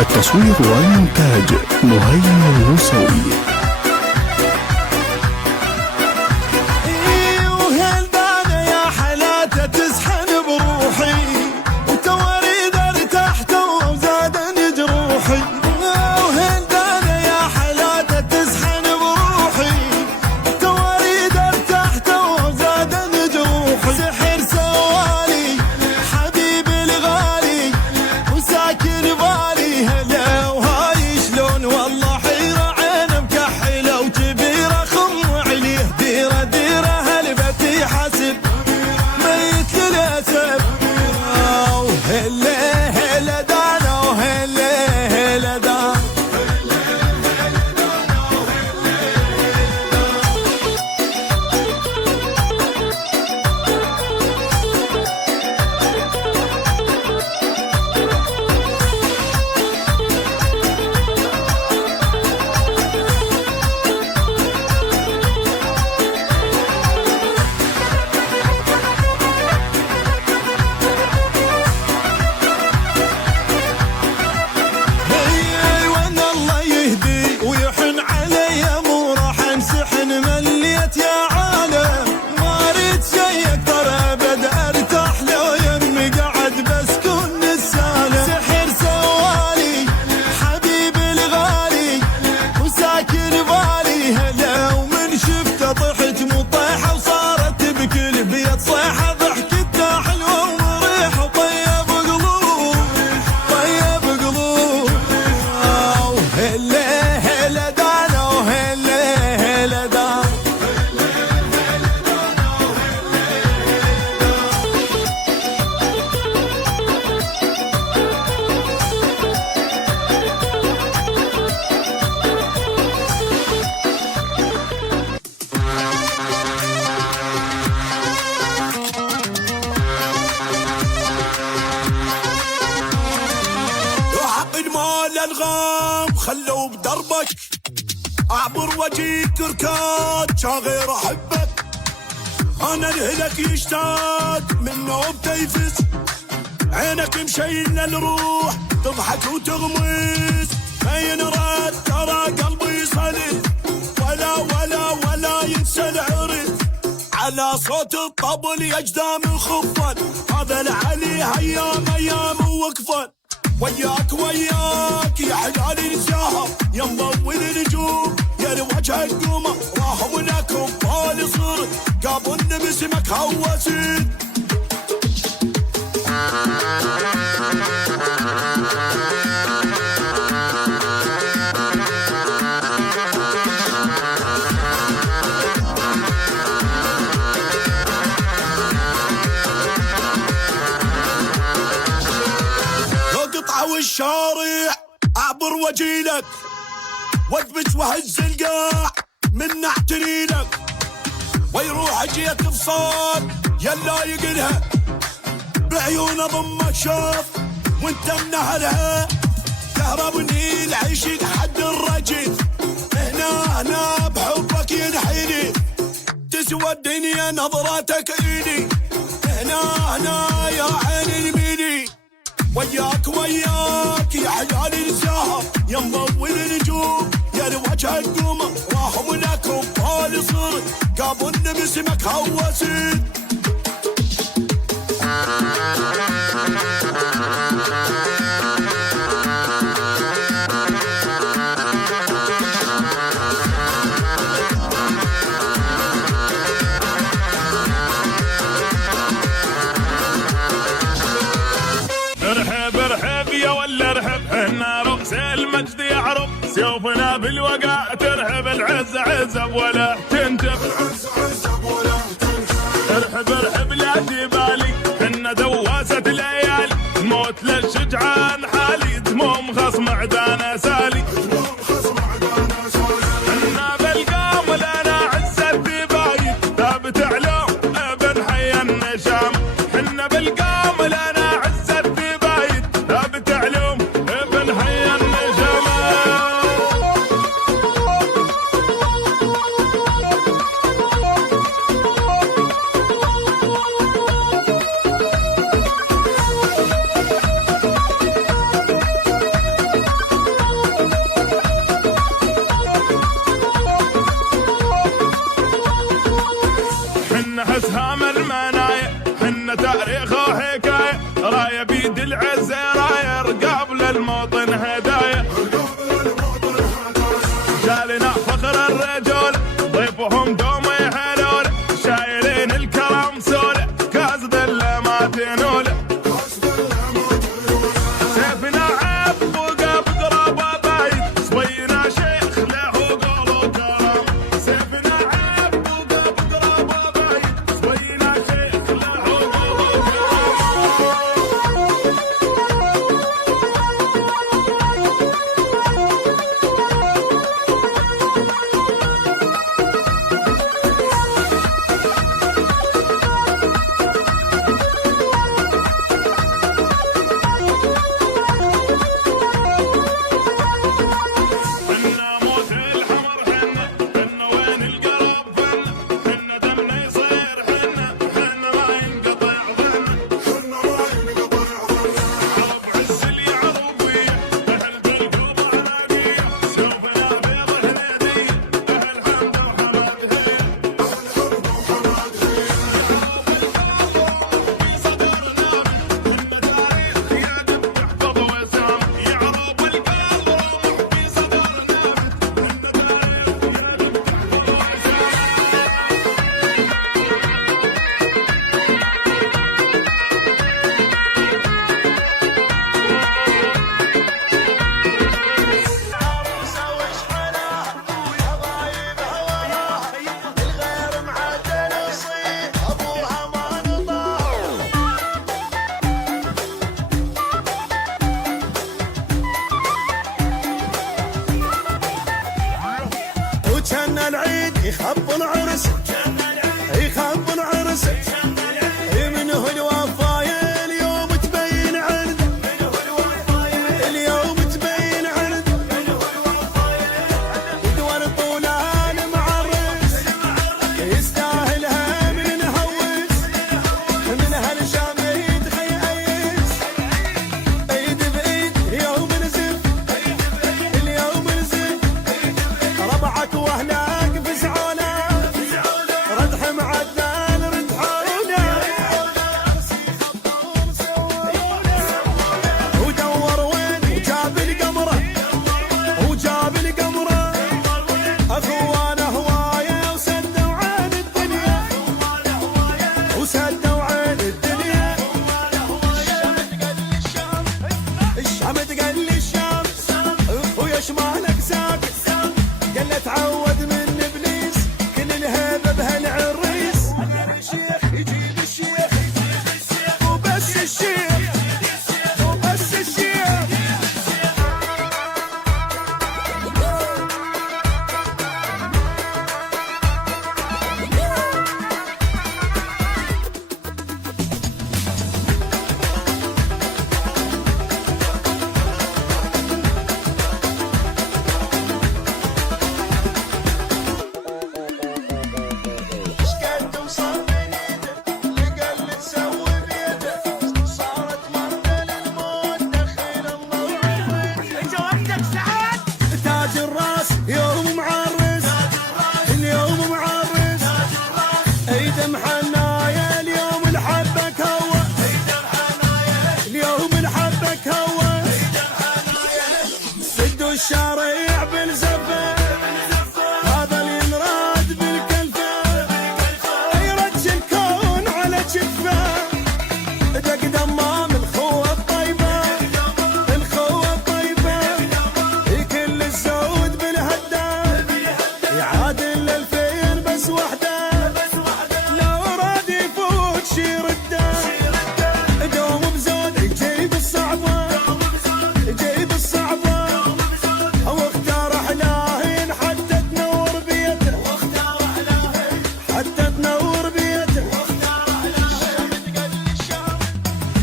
التصوير والمونتاج مهيمن الموسوي. الألغام خلوا بدربك أعبر وجهك ركاد شاغر أحبك أنا لهلك يشتاق منه بتيفز عينك مشين الروح تضحك وتغمز ما ينرد ترى قلبي صلد ولا ينسى العرض على صوت الطبل يجدام خفا هذا العلي أيام وقفا وياك يا حلال الزهر يا مضوي النجوم يا الوجه القمر راهم لكم طال صرت قابلن باسمك هوسين والشارع اعبر وجيلك واثبت وهز القاع من اعتني لك ويروح اجيك بصال يلا يقلها بعيون ضمك شاف وانت من اهلها كهربني العيش حد الرجل هنا بحبك ينحني تسوى الدنيا نظراتك الي هنا يا عين الميلي وياك يا حلال الزهر يا مضوي النجوم يا الوجه القمر راهم لكم طال صرت قابلن باسمك هوسين المجد يعرب سيوفنا بالوقع ترحب العز عزب ولا تنتب ارحب لا تبالي حنا دواسة الليالي الموت للشجعان حالي دموم خصم عدانا سالي حنا بالقام لنا عزة الدبايب ثابت علوم ابن حي النشام حنا بالقام لنا عزة الدبايب ثابت علوم ابن حي تاريخه حكاية راية بيد العزة راية قبل الموطن هدايا جالنا فخر الرجول ضيفهم دوم يحلول شايلين الكرم سولة كاس ذله ما تنوله سيفنا عب وقف قرابه بايد صبينا شيخ له قول وكرم سيفنا عب وقف قرابه بايد صبينا شيخ له قول حنا موت الحمر حنا وين القلب حنا دمنا يصير حنا ما ينقطع ظنا عرب عز اللي عرب فيه اهل بالقلب عناديه سوف يبيض الهديه اهل حمد وحرام في صدرنا حنا تاريخ يعقب تحفظ وسام يعرب القلب روح في صدرنا حنا تاريخ يعقب وكان العيد يخب العرس يخب العرس منه الوفايا اليوم تبين عرض اليوم تبين عرض يدور طولان معرس يستاهلها من نهوس من هالشاميد خيئيس ايد بايد اليوم نزف اليوم نزف ربعك وهناك بزعونه ردح معدل ردحونه ودور وين وجاب القمره وجاب القمره اخوانه هوايه وسدوا عين الدنيا وسدوا عين الدنيا الشام تقل الشمس ويا شمالك ساكت قال له تعود من ابليس كل الهبه بهالعريس يجيب الشيخ وبس الشيخ وبس الشيخ قد وصل من يده لقى اللي تسوي بيده صارت مرة للموت دخل الله جوابتك سعاد تاج الراس يوم معرس اليوم معرس ايده محنايه اليوم الحبك هوى اليوم الحبك هوى سدوا الشارع بالزفه هذا اللي ينراد بالكلفه يرج الكون على كفه دق دمام الخوه الطيبه الخوه الطيبه كل الزود بالهداف يعادل 2000 بس وحده لو راد يفوت شي رده دوم بزود يجيب الصعبه يجيب الصعبه واختار حلاهين حتى تنور بيته حتى تنور بيته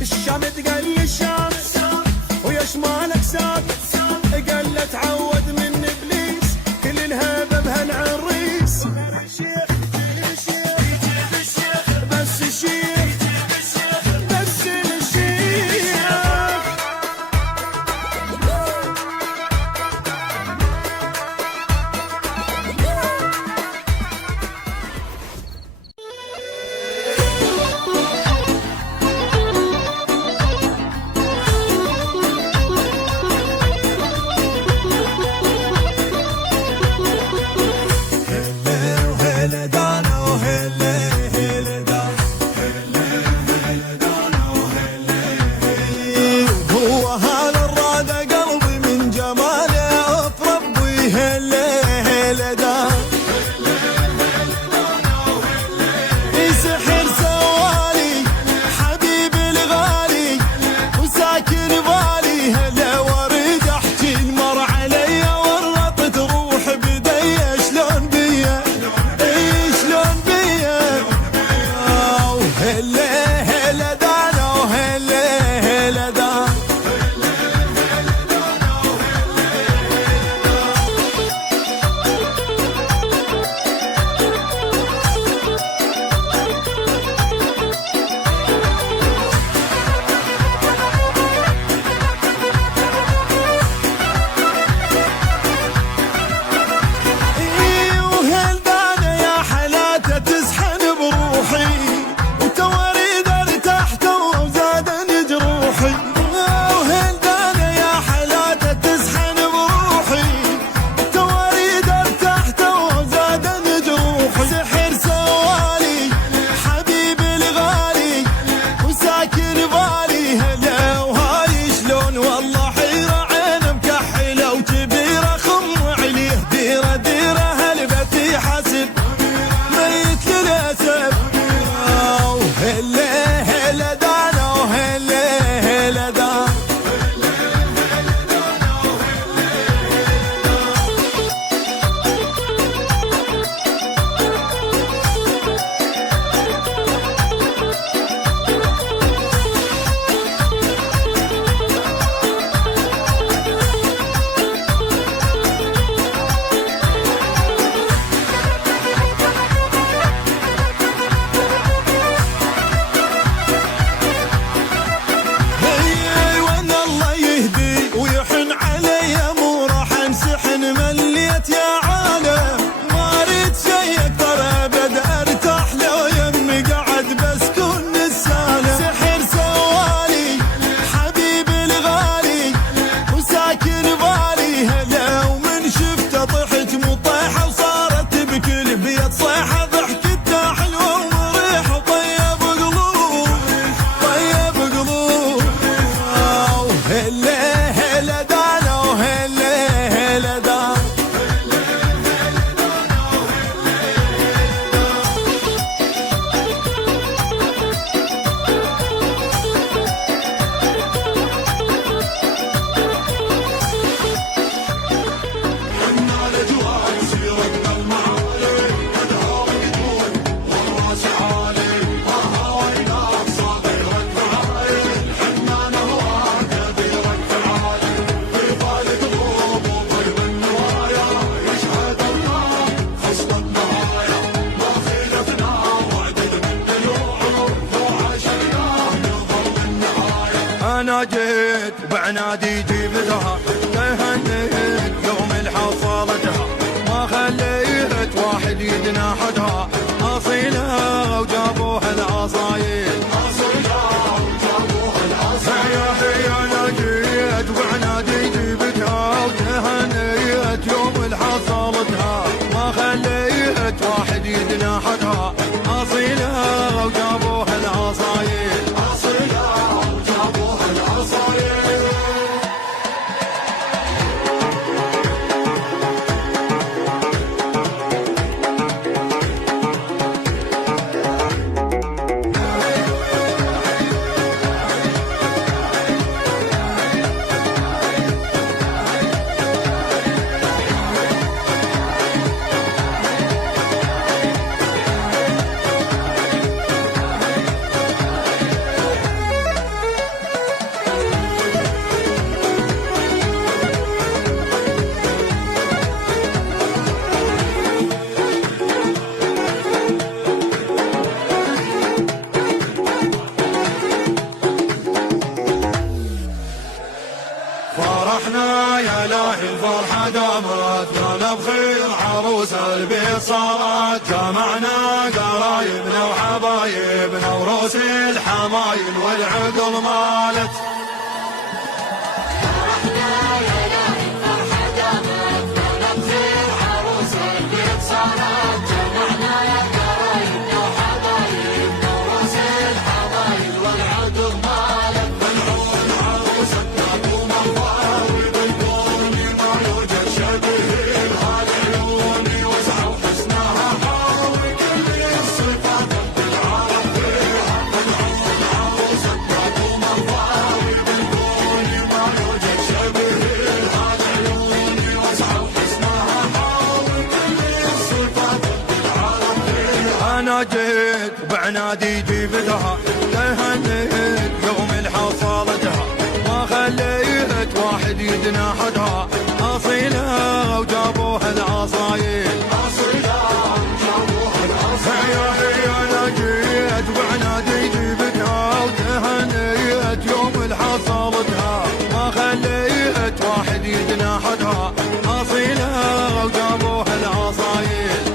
الشام تقل الشمس ويا شمالك ساكت قال له تعود من ابليس كل الهبه بهالعريس بس الشيخ بس الشيخ انا جيت بعنادي جبتها تهنيت يوم الحصلتها ما خليت واحد يدنا حدها اصيله وجابوها العصايل هي انا جيت بعنادي جبتها وتهنيت يوم الحصلتها ما خليت واحد يدنا حدها اصيله وجابوها العصايل فرحنا يا لاهي الفرحة دامت كان بخير عروس البيت صارت جمعنا قرايبنا وحبايبنا وروس الحمايل والعقل مالت فرحنا يا لاهي الفرحة دامت كان بخير عروس البيت صارت جمعنا قرايبنا وحبايبنا وروس الحمايل والعقل مالت ملعون عروستنا انا جيت بعنادي جبتها تهنيت يوم الحصلتها ما خليت واحد يدنا حدها اصيله وجابوها العصايل هي انا جيت بعنادي جبتها وتهنيت يوم الحصلتها ما خليت واحد يدنا حدها اصيله وجابوها العصايل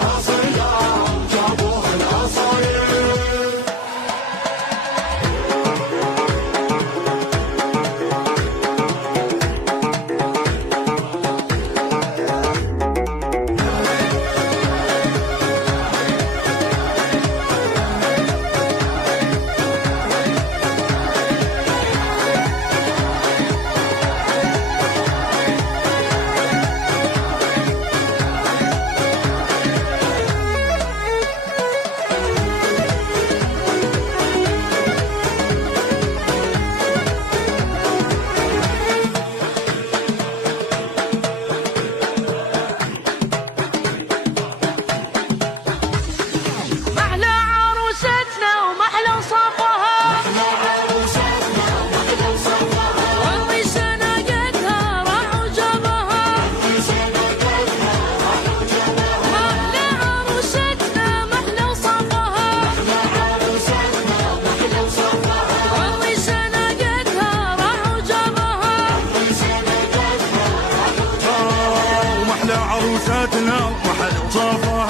عروستنا ومحل صفها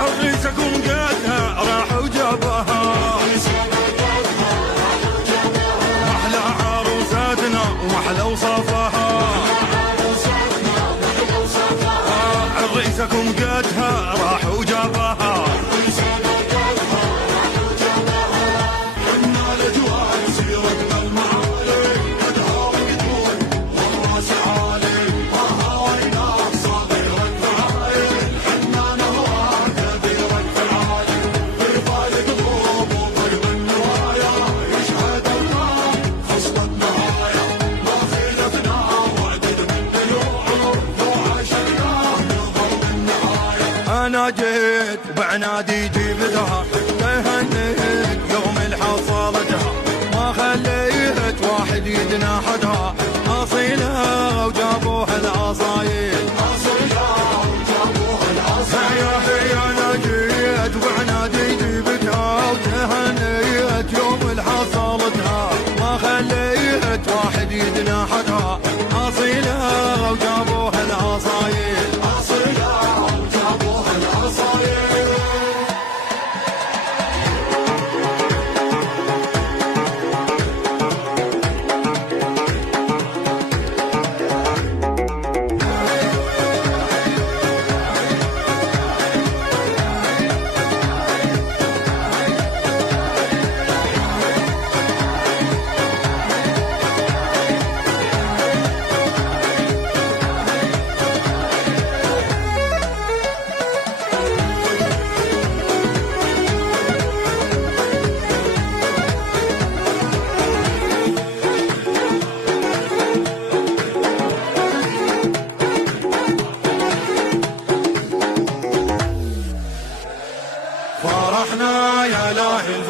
عريسكم قدها راح وجابها محلى عروستنا ومحلى وصفها عريسكم قدها راح وجابها انا جيت بعنادي جبتها تهنيت يوم الحصلتها ما خليت واحد يدنا حدها اصيله وجابوها العصايل هي انا جيت بعنادي جبتها وتهنيت يوم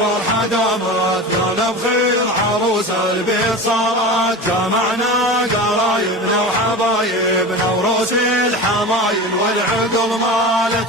الفرحة دامت كان بخير عروس البيت صارت جمعنا قرايبنا وحبايبنا وروس الحمايل والعقل مالت